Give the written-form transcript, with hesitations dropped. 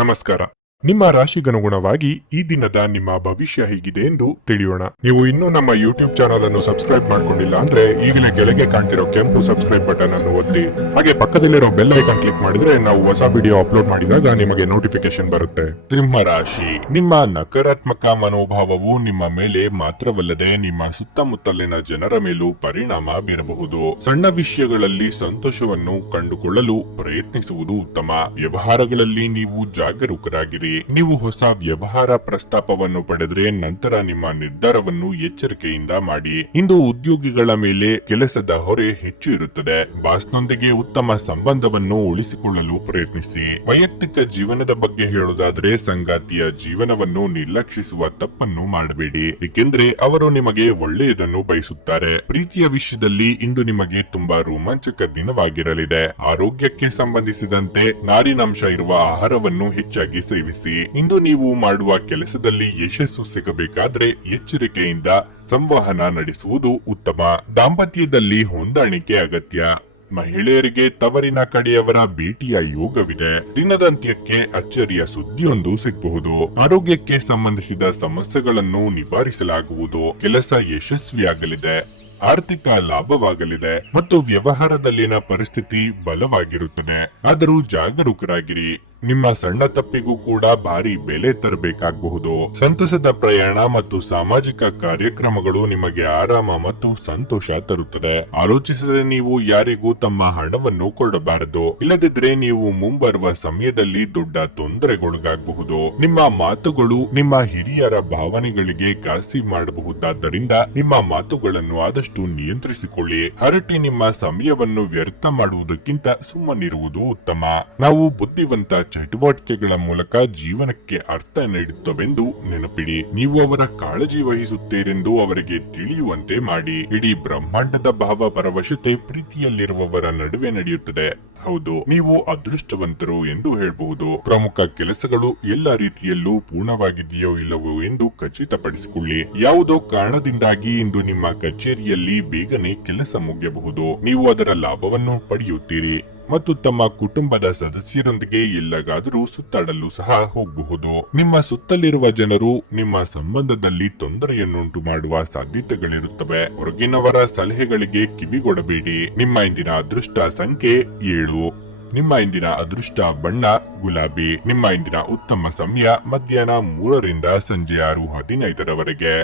ನಮಸ್ಕಾರ. ನಿಮ್ಮ ರಾಶಿಗನುಗುಣವಾಗಿ ಈ ದಿನದ ನಿಮ್ಮ ಭವಿಷ್ಯ ಹೇಗಿದೆ ಎಂದು ತಿಳಿಯೋಣ. ನೀವು ಇನ್ನೂ ನಮ್ಮ ಯೂಟ್ಯೂಬ್ ಚಾನಲ್ ಅನ್ನು ಸಬ್ಸ್ಕ್ರೈಬ್ ಮಾಡ್ಕೊಂಡಿಲ್ಲ ಅಂದ್ರೆ ಈಗಲೇ ಕೆಳಗೆ ಕಾಣ್ತಿರೋ ಕೆಂಪು ಸಬ್ಸ್ಕ್ರೈಬ್ ಬಟನ್ ಅನ್ನು ಒತ್ತಿ. ಹಾಗೆ ಪಕ್ಕದಲ್ಲಿರೋ ಬೆಲ್ ಐಕಾನ್ ಕ್ಲಿಕ್ ಮಾಡಿದ್ರೆ ನಾವು ಹೊಸ ವಿಡಿಯೋ ಅಪ್ಲೋಡ್ ಮಾಡಿದಾಗ ನಿಮಗೆ ನೋಟಿಫಿಕೇಶನ್ ಬರುತ್ತೆ. ಸಿಂಹ ರಾಶಿ, ನಿಮ್ಮ ನಕಾರಾತ್ಮಕ ಮನೋಭಾವವು ನಿಮ್ಮ ಮೇಲೆ ಮಾತ್ರವಲ್ಲದೆ ನಿಮ್ಮ ಸುತ್ತಮುತ್ತಲಿನ ಜನರ ಮೇಲೂ ಪರಿಣಾಮ ಬೀರಬಹುದು. ಸಣ್ಣ ವಿಷಯಗಳಲ್ಲಿ ಸಂತೋಷವನ್ನು ಕಂಡುಕೊಳ್ಳಲು ಪ್ರಯತ್ನಿಸುವುದು ಉತ್ತಮ. ವ್ಯವಹಾರಗಳಲ್ಲಿ ನೀವು ಜಾಗರೂಕರಾಗಿರಿ. ನೀವು ಹೊಸ ವ್ಯವಹಾರ ಪ್ರಸ್ತಾಪವನ್ನು ಪಡೆದ್ರೆ ನಂತರ ನಿಮ್ಮ ನಿರ್ಧಾರವನ್ನು ಎಚ್ಚರಿಕೆಯಿಂದ ಮಾಡಿ. ಇಂದು ಉದ್ಯೋಗಿಗಳ ಮೇಲೆ ಕೆಲಸದ ಹೊರೆ ಹೆಚ್ಚು ಇರುತ್ತದೆ. ಬಾಸ್ನೊಂದಿಗೆ ಉತ್ತಮ ಸಂಬಂಧವನ್ನು ಉಳಿಸಿಕೊಳ್ಳಲು ಪ್ರಯತ್ನಿಸಿ. ವೈಯಕ್ತಿಕ ಜೀವನದ ಬಗ್ಗೆ ಹೇಳುವುದಾದ್ರೆ ಸಂಗಾತಿಯ ಜೀವನವನ್ನು ನಿರ್ಲಕ್ಷಿಸುವ ತಪ್ಪನ್ನು ಮಾಡಬೇಡಿ, ಏಕೆಂದ್ರೆ ಅವರು ನಿಮಗೆ ಒಳ್ಳೆಯದನ್ನು ಬಯಸುತ್ತಾರೆ. ಪ್ರೀತಿಯ ವಿಷಯದಲ್ಲಿ ಇಂದು ನಿಮಗೆ ತುಂಬಾ ರೋಮಾಂಚಕ ದಿನವಾಗಿರಲಿದೆ. ಆರೋಗ್ಯಕ್ಕೆ ಸಂಬಂಧಿಸಿದಂತೆ ನಾರಿನಾಂಶ ಇರುವ ಆಹಾರವನ್ನು ಹೆಚ್ಚಾಗಿ ಸೇವಿಸಿ. ಇಂದು ನೀವು ಮಾಡುವ ಕೆಲಸದಲ್ಲಿ ಯಶಸ್ಸು ಸಿಗಬೇಕಾದ್ರೆ ಎಚ್ಚರಿಕೆಯಿಂದ ಸಂವಹನ ನಡೆಸುವುದು ಉತ್ತಮ. ದಾಂಪತ್ಯದಲ್ಲಿ ಹೊಂದಾಣಿಕೆ ಅಗತ್ಯ. ಮಹಿಳೆಯರಿಗೆ ತವರಿನ ಕಡೆಯವರ ಭೇಟಿಯ ಯೋಗವಿದೆ. ದಿನದಂತ್ಯಕ್ಕೆ ಅಚ್ಚರಿಯ ಸುದ್ದಿಯೊಂದು ಸಿಗಬಹುದು. ಆರೋಗ್ಯಕ್ಕೆ ಸಂಬಂಧಿಸಿದ ಸಮಸ್ಯೆಗಳನ್ನು ನಿವಾರಿಸಲಾಗುವುದು. ಕೆಲಸ ಯಶಸ್ವಿಯಾಗಲಿದೆ. ಆರ್ಥಿಕ ಲಾಭವಾಗಲಿದೆ ಮತ್ತು ವ್ಯವಹಾರದಲ್ಲಿನ ಪರಿಸ್ಥಿತಿ ಬಲವಾಗಿರುತ್ತದೆ. ಆದರೂ ಜಾಗರೂಕರಾಗಿರಿ. ನಿಮ್ಮ ಸಣ್ಣ ತಪ್ಪಿಗೂ ಕೂಡ ಭಾರಿ ಬೆಲೆ ತರಬೇಕಾಗಬಹುದು. ಸಂತಸದ ಪ್ರಯಾಣ ಮತ್ತು ಸಾಮಾಜಿಕ ಕಾರ್ಯಕ್ರಮಗಳು ನಿಮಗೆ ಆರಾಮ ಮತ್ತು ಸಂತೋಷ ತರುತ್ತದೆ. ಆಲೋಚಿಸದೆ ನೀವು ಯಾರಿಗೂ ತಮ್ಮ ಹಣವನ್ನು ಕೊಡಬಾರದು, ಇಲ್ಲದಿದ್ರೆ ನೀವು ಮುಂಬರುವ ಸಮಯದಲ್ಲಿ ದೊಡ್ಡ ತೊಂದರೆಗೊಳಗಾಗಬಹುದು. ನಿಮ್ಮ ಮಾತುಗಳು ನಿಮ್ಮ ಹಿರಿಯರ ಭಾವನೆಗಳಿಗೆ ಘಾಸಿ ಮಾಡಬಹುದಾದ್ದರಿಂದ ನಿಮ್ಮ ಮಾತುಗಳನ್ನು ಆದಷ್ಟು ನಿಯಂತ್ರಿಸಿಕೊಳ್ಳಿ. ಹರಟಿ ನಿಮ್ಮ ಸಮಯವನ್ನು ವ್ಯರ್ಥ ಮಾಡುವುದಕ್ಕಿಂತ ಸುಮ್ಮನಿರುವುದು ಉತ್ತಮ. ನಾವು ಬುದ್ಧಿವಂತ ಚಟುವಟಿಕೆಗಳ ಮೂಲಕ ಜೀವನಕ್ಕೆ ಅರ್ಥ ನೀಡುತ್ತವೆಂದು ನೆನಪಿಡಿ. ನೀವು ಅವರ ಕಾಳಜಿ ವಹಿಸುತ್ತೀರೆಂದು ಅವರಿಗೆ ತಿಳಿಯುವಂತೆ ಮಾಡಿ. ಇಡೀ ಬ್ರಹ್ಮಾಂಡದ ಭಾವ ಪರವಶತೆ ಪ್ರೀತಿಯಲ್ಲಿರುವವರ ನಡುವೆ ನಡೆಯುತ್ತದೆ. ಹೌದು, ನೀವು ಅದೃಷ್ಟವಂತರು ಎಂದು ಹೇಳಬಹುದು. ಪ್ರಮುಖ ಕೆಲಸಗಳು ಎಲ್ಲ ರೀತಿಯಲ್ಲೂ ಪೂರ್ಣವಾಗಿದೆಯೋ ಇಲ್ಲವೋ ಎಂದು ಖಚಿತಪಡಿಸಿಕೊಳ್ಳಿ. ಯಾವುದೋ ಕಾರಣದಿಂದಾಗಿ ಇಂದು ನಿಮ್ಮ ಕಚೇರಿಯಲ್ಲಿ ಬೇಗನೆ ಕೆಲಸ ಮುಗಿಯಬಹುದು. ನೀವು ಅದರ ಲಾಭವನ್ನು ಪಡೆಯುತ್ತೀರಿ ಮತ್ತು ತಮ್ಮ ಕುಟುಂಬದ ಸದಸ್ಯರೊಂದಿಗೆ ಎಲ್ಲಗಾದರೂ ಸುತ್ತಾಡಲು ಸಹ ಹೋಗಬಹುದು. ನಿಮ್ಮ ಸುತ್ತಲಿರುವ ಜನರು ನಿಮ್ಮ ಸಂಬಂಧದಲ್ಲಿ ತೊಂದರೆಯನ್ನುಂಟು ಮಾಡುವ ಸಾಧ್ಯತೆಗಳಿರುತ್ತವೆ. ಹೊರಗಿನವರ ಸಲಹೆಗಳಿಗೆ ಕಿವಿಗೊಡಬೇಡಿ. ನಿಮ್ಮ ಇಂದಿನ ಅದೃಷ್ಟ ಸಂಖ್ಯೆ 7. ನಿಮ್ಮ ಇಂದಿನ ಅದೃಷ್ಟ ಬಣ್ಣ ಗುಲಾಬಿ. ನಿಮ್ಮ ಇಂದಿನ ಉತ್ತಮ ಸಮಯ ಮಧ್ಯಾಹ್ನ 3 ರಿಂದ ಸಂಜೆ 6:15 ರವರೆಗೆ.